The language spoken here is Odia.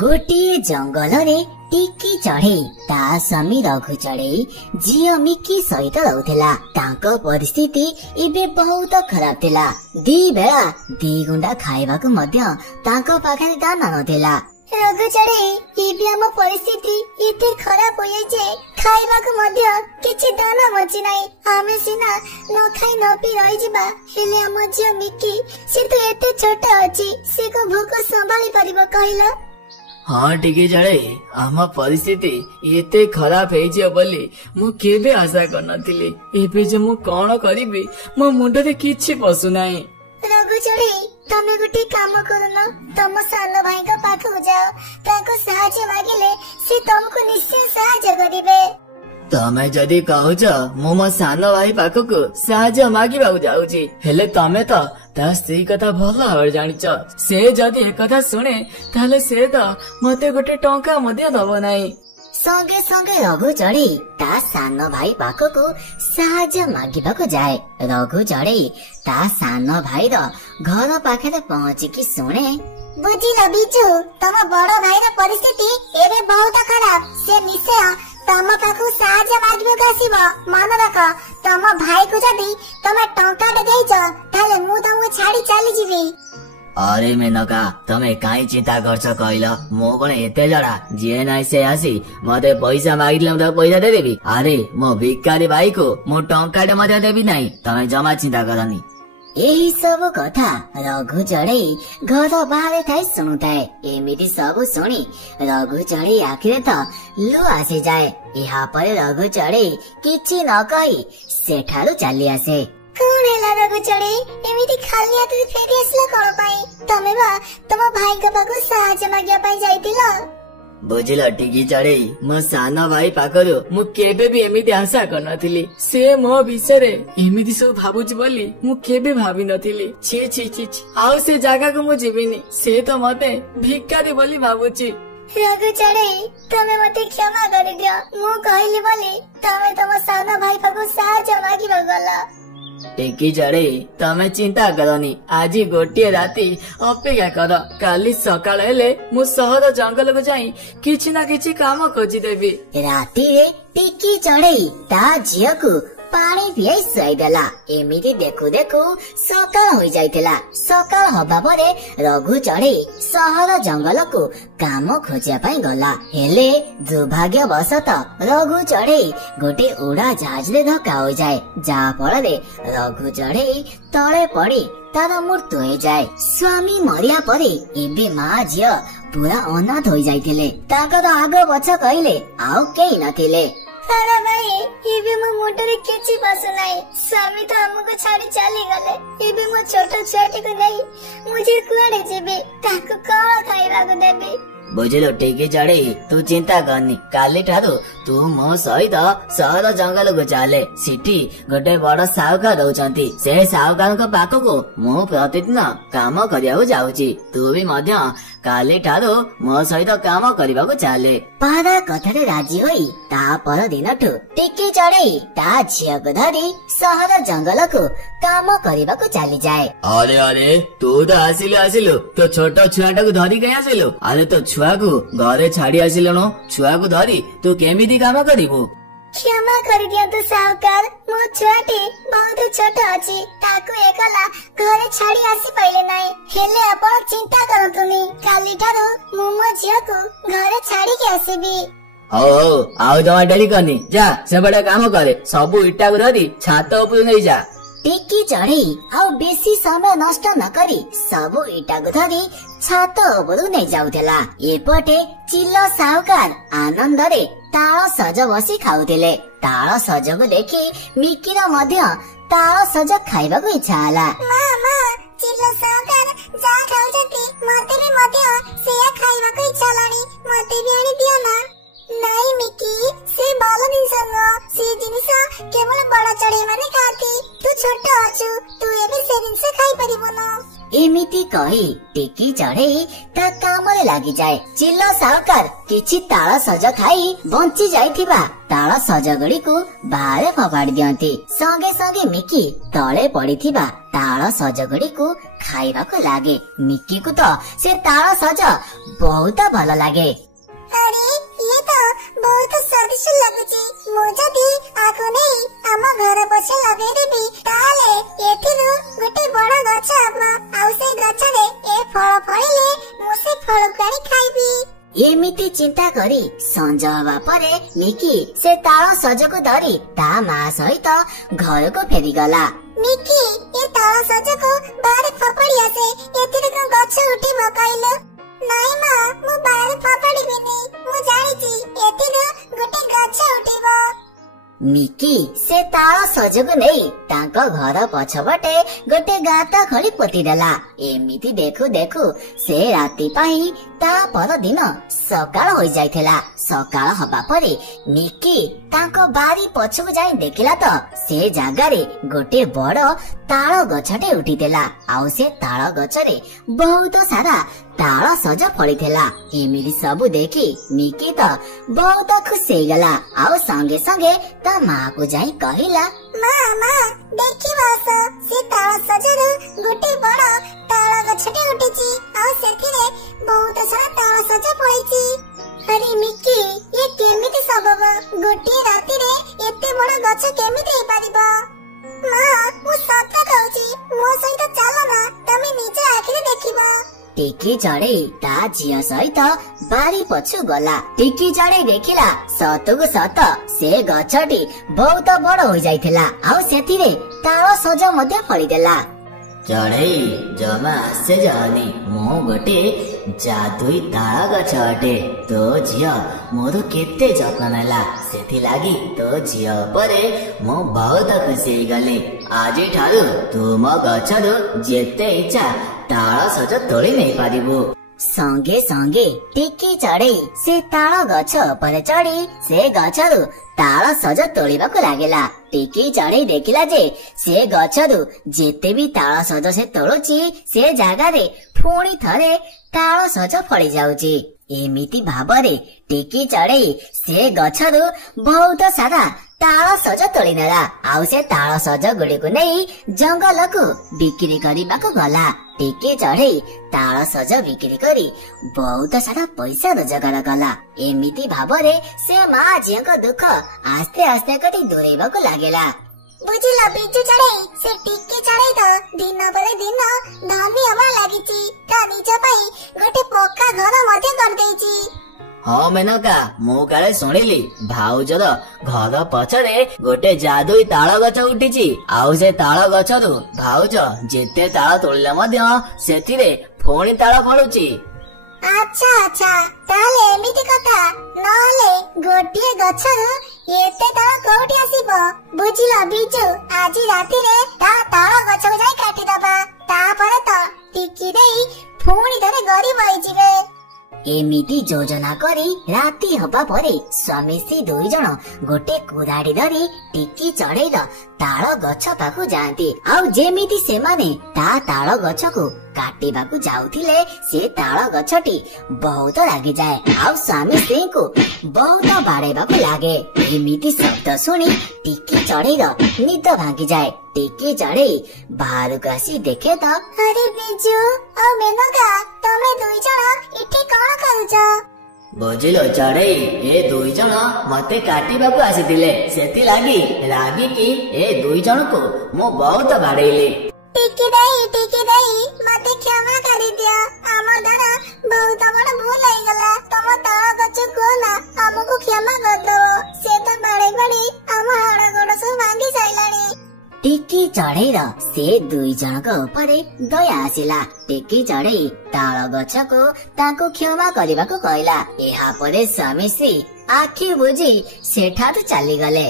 गोटे जंगल रे टिकी चढ़े ता स्वामी रघु चढ़े झील मिकी सहित रहुथिला। तांको परिस्थिति इबे बहुत खराब थिला। दी बेला दी गुंडा खाइबाकु मध्य तांको पाखे दान नथिला। रघु चढ़े इबे हम परिस्थिति इते खराब होई जे खाइबाकु मध्य किछि दान बचि नै। आमे सिना न खाइ न पी रहि जिबा हेले हम झील मिकी से तो एते छोटा अछि से को भूख संभाली परिबो कहिला। हाँ टिकी चढ़े आम परिस्थिति एते खराब है बोली मु केबे आशा करनथिली। एबे जे मु कोन करिबी मो मुंड रे किछि पसु नै। रघु चढ़े तमे गुटी काम करनो तम सान भाई का पाखु जाओ ताको सहायता मागिले से तुमको निश्चय सहायता करिवे। तमे जदी कहूच मु मो सान भाई पाखकु सहायता मागिबाकु जाउची हेले तमे तो ता सेई कथा भल भाव जानिच। से जदी ए कथा सुने ताले से तो मते गोटे टंका मध्य दबो नै। संगे संगे रघु चढ़े ता सान भाई पाखकु सहायता मागिबाकु जाए। रघु चढ़े ता सान भाई रो घर पाखे पहुंची कि सुने बुझिल बिजू तम बड़ भाई रो परिस्थिति एबे बहुत खराब। से निश्चय तम पाखु सहायता मागिबाकु आसीबो। मन रख तम भाई को जदी तमे टंका दे देइछ ताले मु तमको छाडी चली जिबी। अरे मेनका तमे काई चिंता करछ कहला मो कोन एते जड़ा जे नाइ से आसी मते पैसा मागिले म पैसा दे देबी। अरे मो भिखारी भाई को मो टंका दे मते देबी नाही। तमे जमा चिंता करनी। यही सब कथा रघु चढ़े घर बाहर थाई शुणुए। एमिति सब शुणी रघु चढ़े आखिरे तो लु आसी जाए। यहाँ पर रघु चढ़े किछि न कही सेठारु चली आसे। कौन है रघु चढ़े एमिति खाली हाथ फेरी आसला कोन पाई? तमे बा तम भाई का पाखु सहायता मागिया पाई जाइतिला। बुझिल टिकी चढ़े मो सान भाई पाखरु मु केबे भी एमिति आशा करनथिली। से मो विषय रे एमिति सब भाबुच बोली मु केबे भाबी नथिली। छी छी छी आउ से जागा को मु जीविनी। से तो मते भिखारी बोली भाबुची। रघु चढ़े तमे मते क्षमा करि दियो। मु कहली बोली तमे तम सान भाई पाखु सहायता मागिबा गला। टिकी चढ़े तमे चिंता करनी। आज गोटे राति अपेक्षा कर काली सकाळ हेले मु सहर जंगल को जाई किछि ना किछि काम खोजी देबी। राति रे टिकी चढ़े ता झियो को पानी पियाई सुआई देला। एमिति देखु देखु सकाळ होई जाइतिला। सकाळ हबा परे रघु चढ़े सहर जंगल को काम खोजिया पाई गला। हेले दुर्भाग्यवशत रघु चढ़े गोटे उड़ा जहाज रे धक्का हो जाए। जा फल रघु चढ़े तले पड़ी तार मृत्यु हो जाए। स्वामी मरिया परे एबे माँ झियो पूरा अनाथ हो जाइतिले। ताकर आग पछ कहिले आउ केही नथिले। अरे भाई एबे मो मोटर किछि बस नाही। स्वामी तो हमको छाड़ी चली गले। एबे मो छोटो छाटी को नहीं मुझे कुआडे जेबे ताको कोन खाइबा को देबे। बुझिलो टिकी चढ़े तू चिंता करनी। काली ठारू तू मो सहित सहर जंगल को चले। सिटी गोटे बड़ साहुकार रहउचंती। से साहुकार को पाखको मु प्रतिदिन काम करियाउ जाउची। तू भी मध्य काली ठारू मो सहित काम करिबाकु चाले। पारा कथारे राजी होई ता पर दिनठु टिकी चढ़े ता झियो को धरी सहर जंगल को काम करिबाकु चली जाए। अरे अरे तू तो आसिलु तो छोटो छुआटा को धरी गई आसिलु। अरे तो छुआ को घरे छाड़ी आसिलनु। छुआ को धरी तू केमिति काम करिबो? क्षमा कर दिया तो साहुकार मो छुआटी बहुत छोट अछि। ताको एकला घरे छाड़ी आसी पाइले नाही। हेले आपण चिंता करतुनी। काली ठारू मु मो झियो को घरे छाड़ी के आसीबी। हो आउ जमा डेरी करनी। जा से बड़ा काम करे सबु इटा को धरी छात ऊपर नहीं जा। टिकी चढ़े आउ बेसी समय नष्ट न करी सबु इटा को धरी छात उपरु नहीं जाउथेला। एपटे चिल्लो साहुकार आनंद रे ताଳ ସଜ ବସି ଖାଉଥିଲେ। ତାଳ ସଜକୁ ଦେଖି ମିକିର ମଧ୍ୟ ତାଳ ସଜ ଖାଇବାକୁ ଇଚ୍ଛା ହେଲା। ମାମା ଚିଲ୍ଲୋ ସାହୁକାର ଯାହା ଖାଉଛନ୍ତି ମତେ ବି ମଧ୍ୟ ସେଇଆ ଖାଇବାକୁ ଇଚ୍ଛା ହେଲାଣି। ମତେ ବି ଆଣି ଦିଅ ନା। ନାଇଁ ମିକି ସେ ଭଲ ଜିନିଷ ନୁହଁ। ସେ ଜିନିଷ କେବଳ ବଡ଼ ଚଢ଼େଇ ମାନେ ଖାଆନ୍ତି। ତୁ ଛୋଟ ଅଛୁ ତୁ ଏବେ ସେ ଜିନିଷ ଖାଇପାରିବୁନୁ। ଏମିତି ଏମିତି କହି ଟିକି ଚଢେଇ ତା କାମରେ ଲାଗିଯାଏ। ଚିଲ ସାହୁକାର କିଛି ତାଳ ସଜ ଖାଇ ବଞ୍ଚି ଯାଇଥିବା ତାଳ ସଜ ଗୁଡିକୁ ବାହାରେ ଫୋପାଡି ଦିଅନ୍ତି। ସଙ୍ଗେ ସଙ୍ଗେ ମିକି ତଳେ ପଡିଥିବା ତାଳ ସଜ ଗୁଡିକୁ ଖାଇବାକୁ ଲାଗେ। ମିକିକୁ ତ ସେ ତାଳ ସଜ ବହୁତ ଭଲ ଲାଗେ। ଆରେ ଇଏ ତ ବହୁତ ସ୍ୱାଦିଷ୍ଟ ଲାଗୁଛି। ମୁଁ ଯଦି ଆକୁ ନେଇ ଆମ ଘର ପଛେ ଲଗେଇଦେବି ତାହେଲେ ଏଥିରୁ ଗୋଟେ ବଡ ଗଛ ହବ। ଆଉ ସେ ଗଛରେ ଏ ଫଳ ଫଳିଲେ ମୁଁ ସେ ଫଳକୁ ଆଣି ଖାଇବି। ଏମିତି ଚିନ୍ତା କରି ସଞ୍ଜ ହେବା ପରେ ମିକି ସେ ତାଳ ସଜକୁ ଧରି ତା ମା ସହିତ ଘରକୁ ଫେରିଗଲା। ମିକି ଏ ତାଳ ସଜକୁ ବାହାରେ ଫୋପାଡ଼ି ଆସେ। ଏଥିରେ କଣ ଗଛ ଉଠିବ କହିଲୁ? ନାଇଁ ମା, ମୁଁ ବାହାରେ ଫୋପାଡ଼ିବିନି। ମୁଁ ଜାଣିଛି ଏଥିରୁ ଗୋଟେ ଗଛ ଉଠିବ। ମିକି ସେ ତାଳ ସଜକୁ ନେଇ ତାଙ୍କ ଘର ପଛପଟେ ଗୋଟେ ଗାତ ଖୋଳି ପୋତିଦେଲା। ଏମିତି ଦେଖୁ ଦେଖୁ ସେ ରାତି ପାଇଁ ତା ପରଦିନ ସକାଳ ହୋଇଯାଇଥିଲା। ସକାଳ ହବା ପରେ ମିକି ତାଙ୍କ ବାରି ପଛକୁ ଯାଇ ଦେଖିଲା ତ ସେ ଜାଗାରେ ଗୋଟେ ବଡ ତାଳ ଗଛଟେ ଉଠିଥିଲା। ଆଉ ସେ ତାଳ ଗଛରେ ବହୁତ ସାରା ତାଳ ସଜ ଫଳିଥିଲା। ଏମିତି ସବୁ ଦେଖି ମିକି ତ ବହୁତ ଖୁସି ହେଇଗଲା। ଆଉ ସଙ୍ଗେ ସଙ୍ଗେ ତା ମାକୁ ଯାଇ କହିଲା, ମା ମା ଦେଖିବ ଆସ, ସେ ତାଳ ସଜରୁ ଗୋଟେ ବଡ ତାଳ ଗଛଟେ ଉଠିଛି। ଆଉ ସେଥିରେ ବହୁତ ସାରା ତାଳ ସଜ ଫଳିଛି। ଆରେ ମିକି, ଏ କେମିତି ସମ୍ଭବ? ଗୋଟିଏ ରାତିରେ ଏତେ ବଡ ଗଛ କେମିତି ହେଇପାରିବ? ମା, ମୁଁ ସତ କହୁଛି, ମୋ ସହିତ ଚାଲ ନା, ତମେ ନିଜ ଆଖିରେ ଦେଖିବ। ଟିକି ଚଢେଇ ତା ଝିଅ ସହିତ ବାରି ପଛୁ ଗଲା। ଟିକି ଚଢେଇ ଦେଖିଲା ସତକୁ ସତ ସେ ଗଛଟି ବହୁତ ବଡ ହୋଇଯାଇଥିଲା। ଆଉ ସେଥିରେ ତାଳ ସଜ ମଧ୍ୟ ଫଳିଦେଲା। ଚଢେଇ ଜମା ଆସେ ଯାଅନି, ମୁଁ ଗୋଟେ ଜାଦୁଇ ତାଳ ଗଛ ଅଟେ। ତୋ ଝିଅ ମୋର କେତେ ଯତ୍ନ ନେଲା, ସେଥିଲାଗି ତୋ ଝିଅ ଉପରେ ମୁଁ ବହୁତ ଖୁସି ହେଇଗଲି। ଆଜିଠାରୁ ତୁ ମୋ ଗଛରୁ ଯେତେ ଇଚ୍ଛା ତାଳ ସଜ ତୋଳି ନେଇପାରିବୁ। ସଙ୍ଗେ ସଙ୍ଗେ ଟିକି ଚଢେଇ ସେ ତାଳ ଗଛ ଉପରେ ଚଢି ସେ ଗଛରୁ ତାଳ ସଜ ତୋଳିବାକୁ ଲାଗିଲା। ଟିକି ଚଢେଇ ଦେଖିଲା ଯେ ସେ ଗଛରୁ ଯେତେ ବି ତାଳ ସଜ ସେ ତୋଳୁଛି ସେ ଜାଗାରେ ପୁଣି ଥରେ ତାଳ ସଜ ଫଳି ଯାଉଛି। ଏମିତି ଭାବରେ ଟିକି ଚଢେଇ ସେ ଗଛରୁ ବହୁତ ସାରା ତାଳ ସଜ ତୋଳି ନେଲା। ଆଉ ସେ ତାଳ ସଜ ଗୁଡିକୁ ନେଇ ଜଙ୍ଗଲକୁ ବିକ୍ରି କରିବାକୁ ଗଲା। ଟିକି ଚଢେଇ ତାଳ ସଜ ବିକ୍ରି କରି ବହୁତ ସାରା ପଇସା ରୋଜଗାର କଲା। ଏମିତି ଭାବରେ ସେ ମା ଝିଅଙ୍କ ଦୁଃଖ ଆସ୍ତେ ଆସ୍ତେ କରି ଦୂରେଇବାକୁ ଲାଗିଲା। ବୁଝିଲ ବିଜୁ ଚଢେଇ, ସେ ଟିକି ଚଢେଇ ତ ଦିନ ପରେ ଦିନ ଧନୀ ହବା ଲାଗିଛି। ତା ନିଜ ପାଇଁ ଗୋଟେ ପକ୍କା ଘର ମଧ୍ୟ କରିଦେଇଛି। ହଁ ମେନକା, ମୁଁ କାଳେ ଶୁଣିଲି ଭାଉଜର ଘର ପଛରେ ଗୋଟେ ଜାଦୁଇ ତାଳ ଗଛ ଉଠିଛି। ଆଉ ସେ ତାଳ ଗଛରୁ ଭାଉଜ ଯେତେ ତାଳ ତୋଳିଲେ ମଧ୍ୟ ସେଥିରେ ପୁଣି ତାଳ ଫଳୁଛି। ଆଚ୍ଛା ଆଚ୍ଛା, ତାହେଲେ ଏମିତି କଥା। ନହେଲେ ଗୋଟିଏ ଗଛରୁ ଏତେ ତାଳ କୋଉଠି ଆସିବ? ବୁଝିଲ ବିଜୁ, ଆଜି ରାତିରେ ତା ତାଳ ଗଛକୁ ଯାଇ କାଟିଦବା। ତାପରେ ତ ଟିକି ଦେଇ ପୁଣି ଥରେ ଗରିବ ହେଇଯିବେ। ଏମିତି ଯୋଜନା କରି ରାତି ହବା ପରେ ସ୍ୱାମୀ ସ୍ତ୍ରୀ ଦୁଇ ଜଣ ଗୋଟେ କୁରାଢି ଧରି ଟିକି ଚଢେଇର ତାଳ ଗଛ ପାଖକୁ ଯାଆନ୍ତି। ଆଉ ଯେମିତି ସେମାନେ ତା ତାଳ ଗଛକୁ କାଟିବାକୁ ଯାଉଥିଲେ ସେ ତାଳ ଗଛଟି ବହୁତ ଲାଗିଯାଏ। ଆଉ ସ୍ୱାମୀ ସ୍ତ୍ରୀଙ୍କୁ ବହୁତ ବାଡେଇବାକୁ ଲାଗେ। ଏମିତି ଶବ୍ଦ ଶୁଣି ଟିକି ଚଢେଇର ନିଦ ଭାଙ୍ଗିଯାଏ। ଟିକି ଚଢେଇ ବାହାରକୁ ଆସି ଦେଖେ ତ, ଆରେ ବିଜୁ ଆଉ ମେନକା, ତମେ ଦୁଇ ଜଣ ଏଠି କଣ କରୁଛ? ବୁଝିଲ ଚଢେଇ, ଏ ଦୁଇ ଜଣ ମତେ କାଟିବାକୁ ଆସିଥିଲେ। ସେଥିଲାଗି ରାଗିକି ଏ ଦୁଇ ଜଣକୁ ମୁଁ ବହୁତ ବାଡେଇଲି। ଟିକି ଦେଇ ମତେ କ୍ଷମା କରିଦିଅ। ଆମ ଦ୍ୱାରା ବହୁତ ବଡ ଭୁଲ ହେଇଗଲା। ତମ ତାଳ ଗଛକୁ ନା ଆମକୁ କ୍ଷମା କରିଦବ। ସେ ତ ବାଡେଇ ଆମ ହାଡ ଗୋଡ ସବୁ ଭାଙ୍ଗି ସାଇଲାଣି। ଟିକି ଚଢେଇର ସେ ଦୁଇ ଜଣଙ୍କ ଉପରେ ଦୟା ଆସିଲା। ଟିକି ଚଢେଇ ତାଳ ଗଛକୁ ତାଙ୍କୁ କ୍ଷମା କରିବାକୁ କହିଲା। ଏହା ପରେ ସ୍ୱାମୀ ସ୍ତ୍ରୀ ଆଖି ବୁଜି ସେଠାରୁ ଚାଲିଗଲେ।